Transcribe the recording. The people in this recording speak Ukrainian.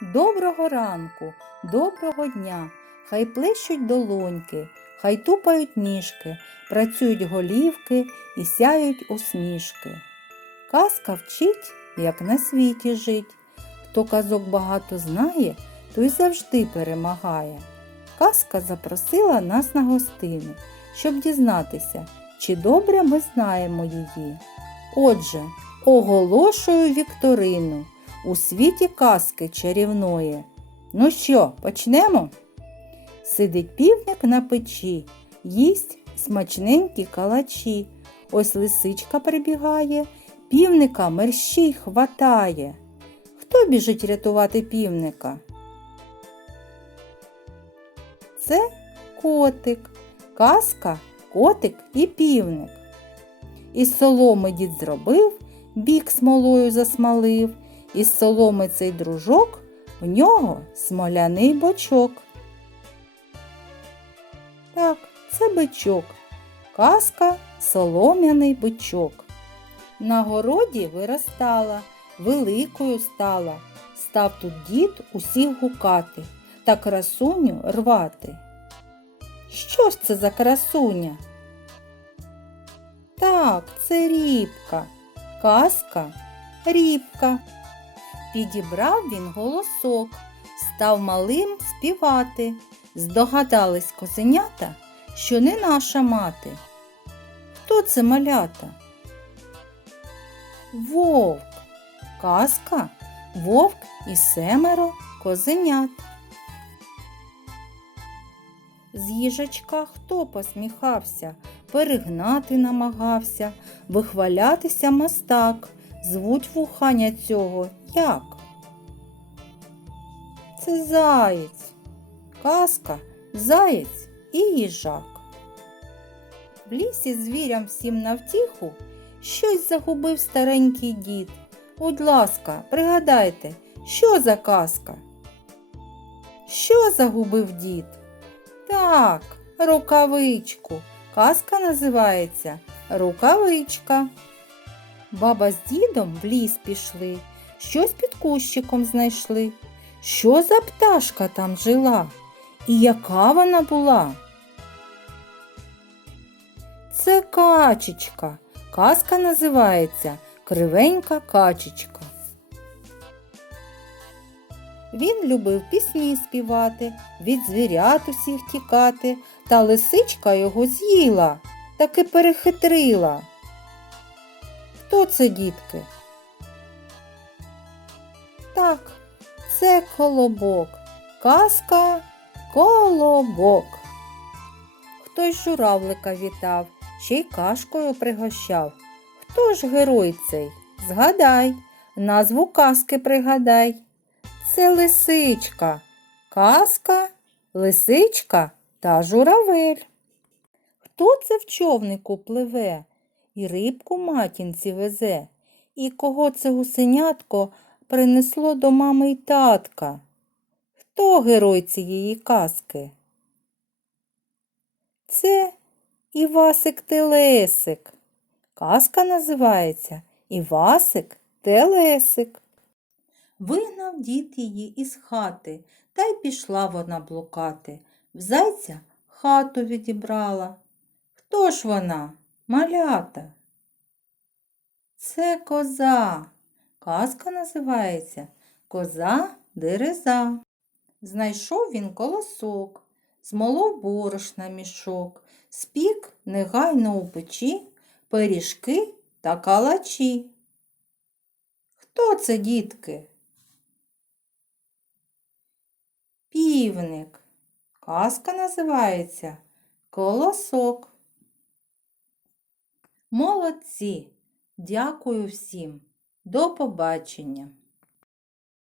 Доброго ранку, доброго дня, хай плещуть долоньки, хай тупають ніжки, працюють голівки і сяють усмішки. Казка вчить, як на світі жить. Хто казок багато знає, той завжди перемагає. Казка запросила нас на гостину, щоб дізнатися, чи добре ми знаємо її. Отже, оголошую вікторину у світі казки чарівної. Ну що, почнемо? Сидить півник на печі, їсть смачненькі калачі. Ось лисичка прибігає, півника мерщій хватає. Хто біжить рятувати півника? Це котик, казка, котик і півник. Із соломи дід зробив, бік смолою засмалив, із соломи цей дружок, в нього смоляний бочок. Так, це бичок. Казка солом'яний бичок. На городі виростала, великою стала. Став тут дід усіх гукати та красуню рвати. Що ж це за красуня? Так, це рібка. Казка рібка. Підібрав він голосок, став малим співати. Здогадались козенята, що не наша мати. Хто це малята? Вовк. Казка, вовк і семеро козенят. З їжачка хто посміхався, перегнати намагався, вихвалятися мастак, звуть вуханя цього як? Це заєць, казка, заєць і їжак. В лісі звірям всім навтіху щось загубив старенький дід. Будь ласка, пригадайте, що за казка? Що загубив дід? Так, рукавичку. Казка називається Рукавичка. Баба з дідом в ліс пішли, щось під кущиком знайшли. Що за пташка там жила? І яка вона була? Це качечка. Казка називається Кривенька качечка. Він любив пісні співати, від звірят усіх тікати, та лисичка його з'їла, таки перехитрила. Хто це, дітки? Це колобок. Казка колобок. Хтось журавлика вітав, ще й кашкою пригощав. Хто ж герой цей? Згадай, назву казки пригадай. Це лисичка, казка, лисичка та журавель. Хто це в човнику пливе і рибку матінці везе? І кого це гусенятко принесло до мами й татка? Хто герой цієї казки? Це Івасик Телесик. Казка називається Івасик Телесик. Вигнав дід її із хати, та й пішла вона блукати. В зайця хату відібрала. Хто ж вона? Малята? Це коза. Казка називається Коза дереза. Знайшов він колосок, змолов борошна мішок, спік негайно у печі, пиріжки та калачі. Хто це, дітки? Півник. Казка називається Колосок. Молодці! Дякую всім. До побачення!